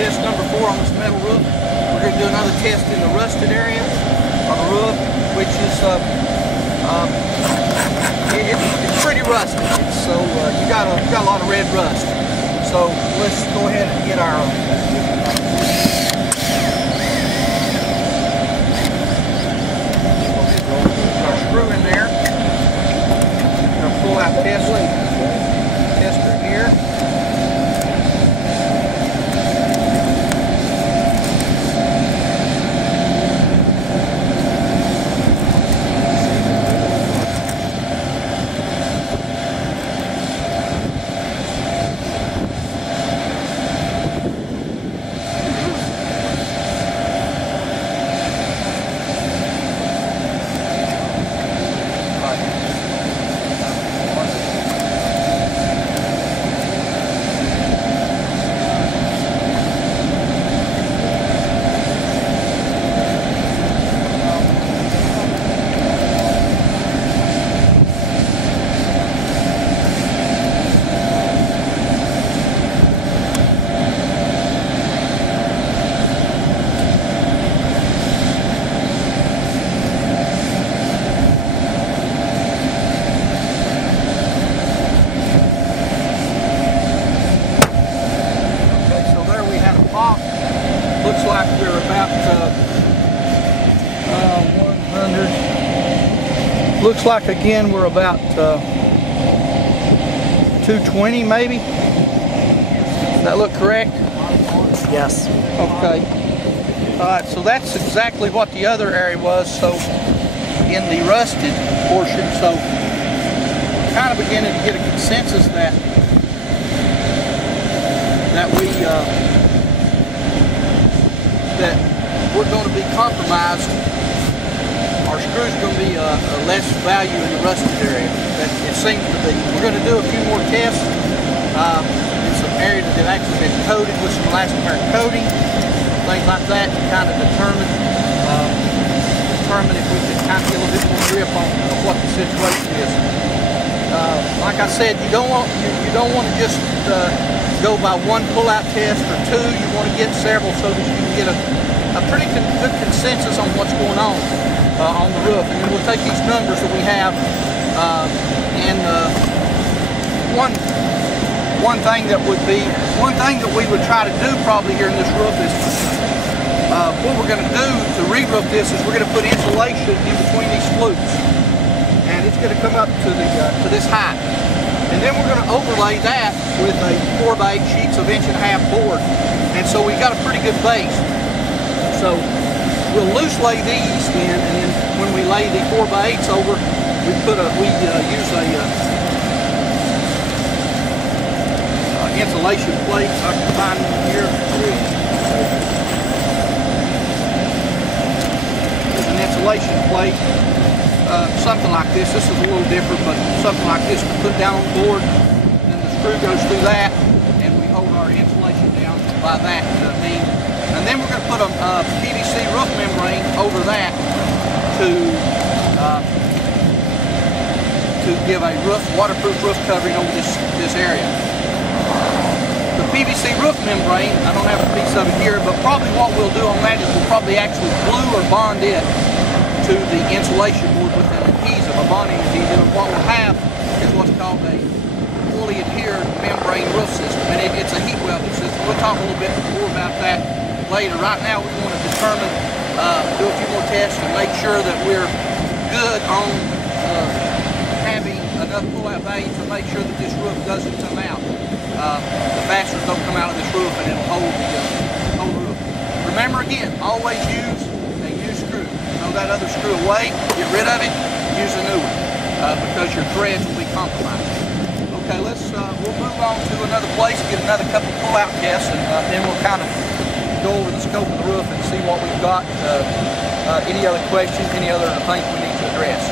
test number 4 on this metal roof. We're going to do another test in the rusted area of the roof, which is it's pretty rusty. So you got a lot of red rust. So let's go ahead and get our screw in there. We're going to pull out tester here. Looks like we're about 100. Looks like again we're about 220 maybe. Does that look correct? Yes. Okay. Alright, so that's exactly what the other area was, so in the rusted portion, so we're kind of beginning to get a consensus that we're going to be compromised. Our screw's going to be less value in the rusted area than it seems to be. We're going to do a few more tests in some areas that have actually been coated with some elastomeric coating, things like that, to kind of determine if we can kind of get a little bit more grip on what the situation is. Like I said, you don't want to just go by one pull-out test or two. You want to get several so that you can get a pretty good consensus on what's going on the roof. And then we'll take these numbers that we have, and one thing that we would try to do probably here in this roof is what we're going to do to re-roof this is we're going to put insulation in between these flutes, and it's going to come up to this height. And then we're going to overlay that with a 4x8 sheets of 1.5 inch board. And so we've got a pretty good base. So we'll loose lay these in, and then when we lay the 4x8s over, we use a insulation plate. I can find one here. There's an insulation plate. Something like this. This is a little different, but something like this to put down on the board. Then the screw goes through that, and we hold our insulation down by that means. And then we're going to put a PVC roof membrane over that to give a waterproof roof covering over this area. The PVC roof membrane, I don't have a piece of it here, but probably what we'll do on that is we'll probably actually glue or bond it to the insulation board with an adhesive, a bonding adhesive. And what we'll have is what's called a fully adhered membrane roof system, and it's a heat welding system. We'll talk a little bit more about that later. Right now we want to determine, do a few more tests and make sure that we're good on having enough pull-out value to make sure that this roof doesn't come out. The fasteners don't come out of this roof, and it'll hold the roof. Remember again, always use a used screw. Throw that other screw away, get rid of it, use a new one, because your threads will be compromised. Okay, we'll move on to another place, get another couple pull-out tests, and then we'll kind of go over the scope of the roof and see what we've got. Any other questions, any other things we need to address.